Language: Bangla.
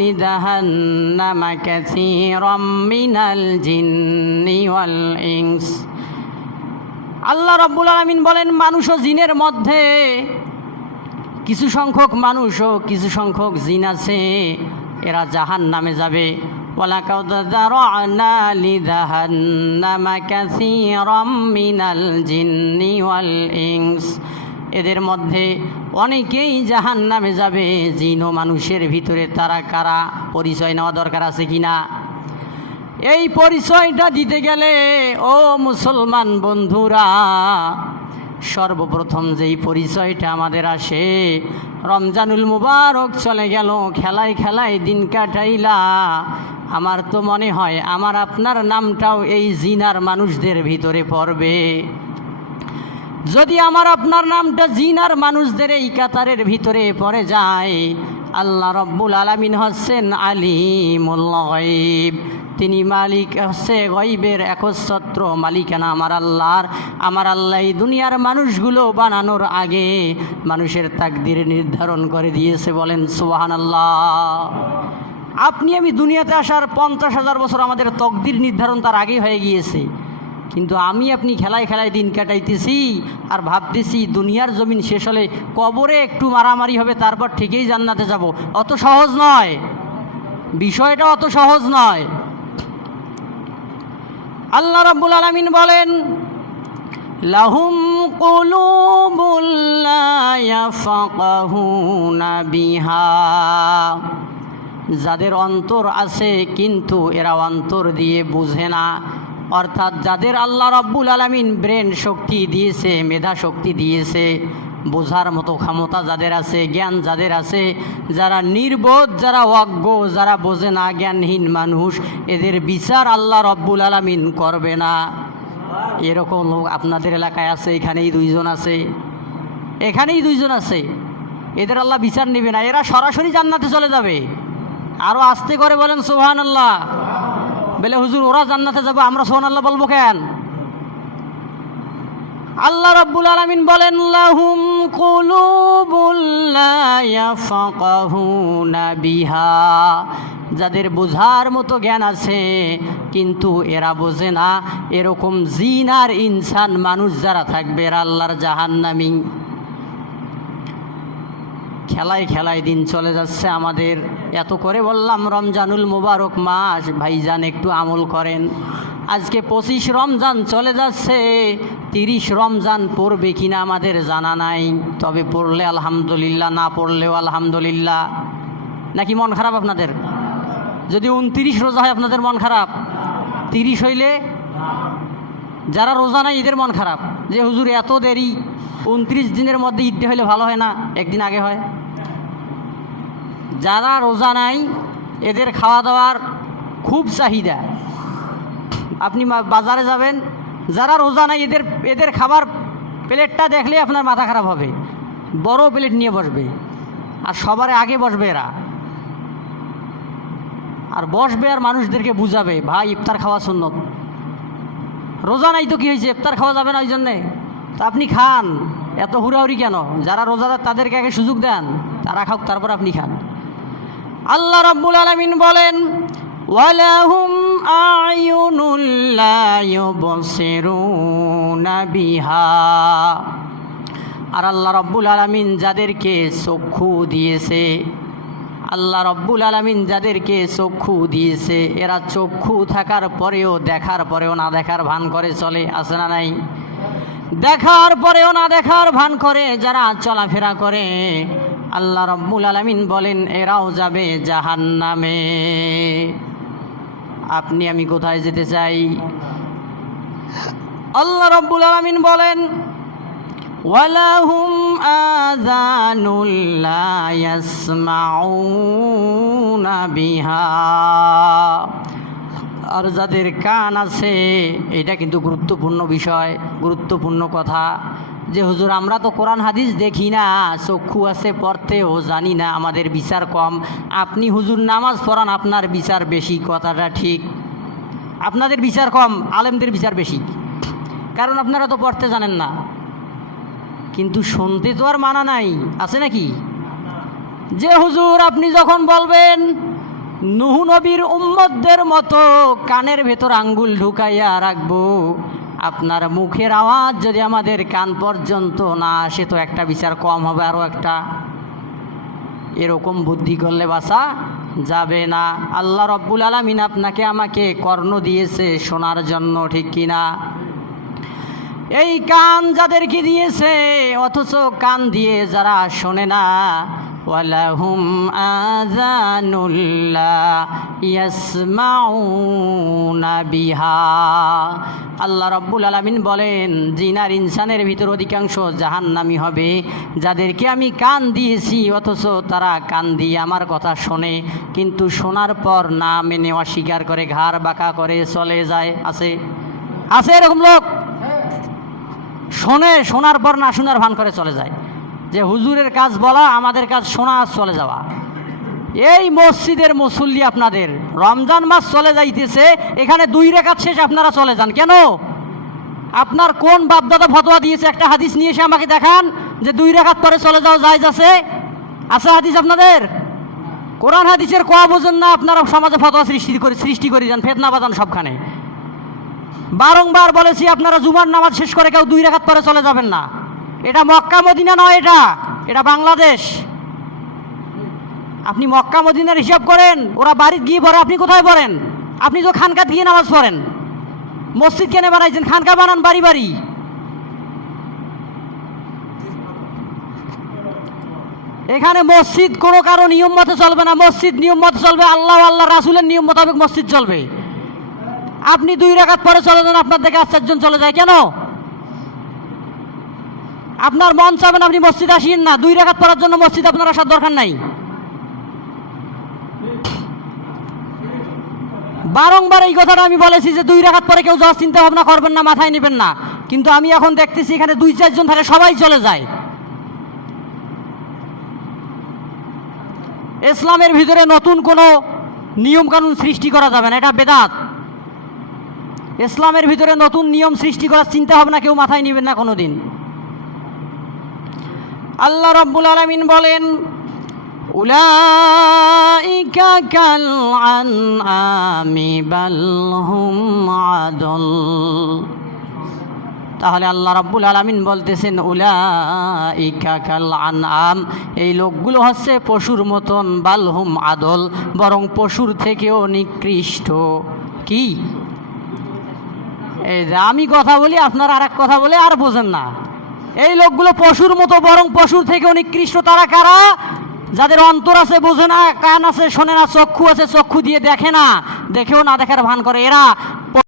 لجهنم كثيرا من الجن والإنس আল্লাহ রাব্বুল আলামিন বলেন, মানুষ ও জিনের মধ্যে কিছু সংখ্যক মানুষ ও কিছু সংখ্যক জিন আছে, এরা জাহান্নামে যাবে। ওয়ালাকাদ যারা'না লিজাহান্নামা কাসীরাম মিনাল জিন্নি ওয়াল ইনস, এদের মধ্যে অনেকেই জাহান্নামে যাবে, জিন ও মানুষের ভিতরে। তারা কারা? পরিচয় নেওয়া দরকার আছে কিনা? এই পরিচয়টা দিতে গেলে ও মুসলমান বন্ধুরা, সর্বপ্রথম যেই পরিচয়টা আমাদের আসে, রমজানুল মুবারক চলে গেল, খেলায় খেলায় দিন কাটাইলা। আমার তো মনে হয় আমার আপনার নামটাও এই জিনার মানুষদের ভিতরে পড়বে। যদি আমার আপনার নামটা জিনার মানুষদের এই কাতারের ভিতরে পড়ে যায়, আল্লাহ রব্বুল আলামিন হচ্ছেন আলিমুল গায়ব, তিনি মালিক হচ্ছে গায়বের একচ্ছত্র মালিকানা আমার আল্লাহর। আমার আল্লাহ এই দুনিয়ার মানুষগুলো বানানোর আগে মানুষের তাকদির নির্ধারণ করে দিয়েছে। বলেন সুবহানাল্লাহ। আপনি আমি দুনিয়াতে আসার 50,000 বছর আমাদের তকদির নির্ধারণ তার আগেই হয়ে গিয়েছে, কিন্তু আমি আপনি খেলায় খেলায় দিন কাটাইতেছি আর ভাবতেছি দুনিয়ার জমিন শেষ হলে কবরে একটু মারামারি হবে, তারপর ঠিকই জান্নাতে যাব। অত সহজ নয়, বিষয়টা অত সহজ নয়। আল্লাহ রাব্বুল আলামিন বলেন, লাহুম কুলুবুল লা ইয়াফকাহুনা বিহা, যাদের অন্তর আছে কিন্তু এরা অন্তর দিয়ে বুঝে না। অর্থাৎ যাদের আল্লাহ রাব্বুল আলামিন ব্রেন শক্তি দিয়েছে, মেধা শক্তি দিয়েছে, বোঝার মতো ক্ষমতা যাদের আছে, জ্ঞান যাদের আছে, যারা নির্বোধ, যারা অজ্ঞ, যারা বোঝে না, জ্ঞানহীন মানুষ, এদের বিচার আল্লাহ রাব্বুল আলামিন করবে না। এরকম লোক আপনাদের এলাকায় আছে, এখানেই 2 জন আছে, এখানেই 2 জন আছে। এদের আল্লাহ বিচার নেবে না, এরা সরাসরি জান্নাতে চলে যাবে। আরও আস্তে করে বলেন সুবহানাল্লাহ। বলে হুজুর ওরা জান্নাতে যাবে, আমরা সুবহানাল্লাহ বলবো কেন? আল্লাহ রাব্বুল আলামিন বলেন, লাহুম কুলুবুল লা ইয়াফকাহুনা বিহা, যাদের বোঝার মতো জ্ঞান আছে কিন্তু এরা বোঝে না, এরকম জিন আর ইনসান মানুষ যারা থাকবে এরা আল্লাহর জাহান্নামী। খেলায় খেলায় দিন চলে যাচ্ছে আমাদের। এত করে বললাম রমজানুল মুবারক মাস, ভাইজান একটু আমল করেন। আজকে 25 রমজান চলে যাচ্ছে, 30 রমজান পড়বে কিনা আমাদের জানা নাই, তবে পড়লে আলহামদুলিল্লাহ, না পড়লেও আলহামদুলিল্লাহ। নাকি মন খারাপ আপনাদের? যদি 29 রোজা হয় আপনাদের মন খারাপ, 30 হইলে যারা রোজা নাই এদের মন খারাপ, যে হুজুর এত দেরি, 29 দিনের মধ্যে ঈদটা হইলে ভালো হয় না, একদিন আগে হয়। যারা রোজা নাই এদের খাওয়া দাওয়ার খুব চাহিদা। আপনি বাজারে যাবেন, যারা রোজা নাই এদের খাবার প্লেটটা দেখলে আপনার মাথা খারাপ হবে, বড় প্লেট নিয়ে বসবে আর সবার আগে বসবে এরা, আর বসবে আর মানুষদেরকে বুঝাবে, ভাই ইফতার খাওয়া সুন্নত। রোজা নাই তো কী হয়েছে, ইফতার খাওয়া যাবে না ওই জন্যে, তো আপনি খান, এত হুড়াহুড়ি কেন? যারা রোজাদার তাদেরকে আগে সুযোগ দেন, তারা খাওক, তারপর আপনি খান। আল্লাহ রাব্বুল আলামিন বলেন, ওয়ালাহুম আয়ুনুল লা ইউবসিরুনা বিহা, আর আল্লাহ রাব্বুল আলামিন যাদেরকে চক্ষু দিয়েছে, আল্লাহ রাব্বুল আলামিন যাদেরকে চক্ষু দিয়েছে, এরা চক্ষু থাকার পরেও, দেখার পরেও না দেখার ভান করে চলে, আছে না নাই? দেখার পরেও না দেখার ভান করে যারা চলাফেরা করে, আল্লাহ রাব্বুল আলামিন বলেন এরাও যাবে জাহান্নামে। আপনি আমি কোথায় যেতে চাই? আল্লাহ রাব্বুল আলামিন বলেন, ওয়ালাহুম আযানুল লা ইয়াসমাউনা বিহা, আর যাদের কান আছে, এটা কিন্তু গুরুত্বপূর্ণ বিষয়, গুরুত্বপূর্ণ কথা, যে হুজুর আমরা তো কোরআন হাদিস দেখি না, চক্ষু আছে পড়তেও জানি না, আমাদের বিচার কম। আপনি হুজুর নামাজ পড়ান, আপনার বিচার বেশি, কথাটা ঠিক। আপনাদের বিচার কম, আলেমদের বিচার বেশি, কারণ আপনারা তো পড়তে জানেন না। কিন্তু শুনতে তো আর মানা নাই, আছে নাকি? যে হুজুর আপনি যখন বলবেন নূহ নবীর উম্মতদের মতো কানের ভেতর আঙ্গুল ঢুকাইয়া রাখবো, আপনার মুখের আওয়াজ যদি আমাদের কান পর্যন্ত না আসে তো একটা বিচার কম হবে আরও একটা। এরকম বুদ্ধি করলে বাঁচা যাবে না। আল্লাহ রব্বুল আলামিন আপনাকে আমাকে কর্ণ দিয়েছে শোনার জন্য, ঠিক কিনা? এই কান যাদেরকে দিয়েছে অথচ কান দিয়ে যারা শোনে না, ওয়ালাহুম আযানুল্লা ইয়াসমাউনা বিহা। আল্লাহ রব্বুল আলামিন বলেন জিন আর ইনসানের ভিতর অধিকাংশ জাহান্নামী হবে যাদেরকে আমি কান দিয়েছি অথচ তারা কান দিয়ে আমার কথা শোনে, কিন্তু শোনার পর না মেনে অস্বীকার করে ঘাড় বাঁকা করে চলে যায়। আছে আছে এরকম লোক, শোনে, শোনার পর না শোনার ভান করে চলে যায়। যে হুজুরের কাজ বলা, আমাদের কাজ শোনা আর চলে যাওয়া। এই মসজিদের মুসল্লি আপনাদের রমজান মাস চলে যাইতেছে, এখানে 2 রাকাত শেষ আপনারা চলে যান কেন? আপনার কোন বাপদাদা ফতোয়া দিয়েছে? একটা হাদিস নিয়ে এসে আমাকে দেখান যে 2 রাকাত পরে চলে যাও জায়েজ আছে। আছে হাদিস আপনাদের? কোরআন হাদিসের কোয়া বোঝেন না, আপনারা সমাজে ফতোয়া সৃষ্টি করে যান, ফেতনা বাজান সবখানে। বারংবার বলেছি আপনারা জুমার নামাজ শেষ করে কেউ 2 রাকাত পরে চলে যাবেন না। এটা মক্কা মদিনা নয়, এটা বাংলাদেশ। আপনি মক্কা মদিনার হিসাব করেন, ওরা বাড়িতে গিয়ে পড়ে, আপনি কোথায় পড়েন? আপনি তো খানকাত গিয়ে নামাজ পড়েন। মসজিদ কেন বানাইছেন? খানকা বানান বাড়ি বাড়ি। এখানে মসজিদ কোনো কারো নিয়ম মতে চলবে না, মসজিদ নিয়ম মতে চলবে, আল্লাহ আল্লাহ রাসূলের নিয়ম মোতাবেক মসজিদ চলবে। আপনি 2 রাকাত পরে চলে যান, আপনার থেকে 4জন চলে যায় কেন? আপনার মন চাবেন আপনি মসজিদ আসেন না, 2 রাকাত পড়ার জন্য মসজিদ আপনার আসার দরকার নাই। বারংবার এই কথাটা আমি বলেছি যে 2 রাকাত পরে কেউ যাওয়ার চিন্তা ভাবনা করবেন না, মাথায় নেবেন না, কিন্তু আমি এখন দেখতেছি এখানে 2-4জন থাকে, সবাই চলে যায়। ইসলামের ভিতরে নতুন কোনো নিয়ম কানুন সৃষ্টি করা যাবে না, এটা বেদাত। ইসলামের ভিতরে নতুন নিয়ম সৃষ্টি করার চিন্তা ভাবনা কেউ মাথায় নেবেন না কোনোদিন। আল্লাহ রাব্বুল আলামিন বলেন উলাইকা কাল আনআমি বাল হুম আদল। তাহলে আল্লাহ রাব্বুল আলামিন বলতেছেন উলাইকা কাল আনআম, এই লোকগুলো হচ্ছে পশুর মতন, বাল হুম আদল, বরং পশুর থেকেও নিকৃষ্ট। কি এই যে আমি কথা বলি, আপনারা আর এক কথা বলে আর বোঝেন না। এই লোকগুলো পশুর মতো, বরং পশুর থেকে নিকৃষ্ট। তারা কারা? যাদের অন্তর আছে, বোঝে না, কান আছে, শোনে না, চক্ষু আছে, চক্ষু দিয়ে দেখে না, দেখেও না দেখার ভান করে। এরা